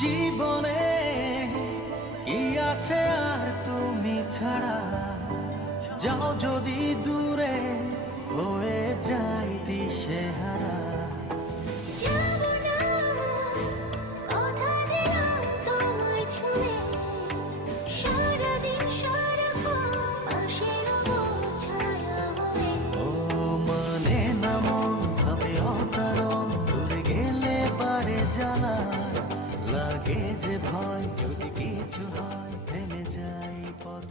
জীবনে কি আছে আর তুমি ছাড়া, যাও যদি দূরে হয়ে যাই দিশেহারা। যাবো না, কথা দিলাম তোমায় ছুঁয়ে, সারাদিন সারাক্ষণ পাশে রবো ছায়া হয়ে। ও মানে না মন ভাবে অকারণ, দূরে গেলে পারে জ্বালা লাগে যে ভয়, যদি কিছু হয় থেমে যাই পথ।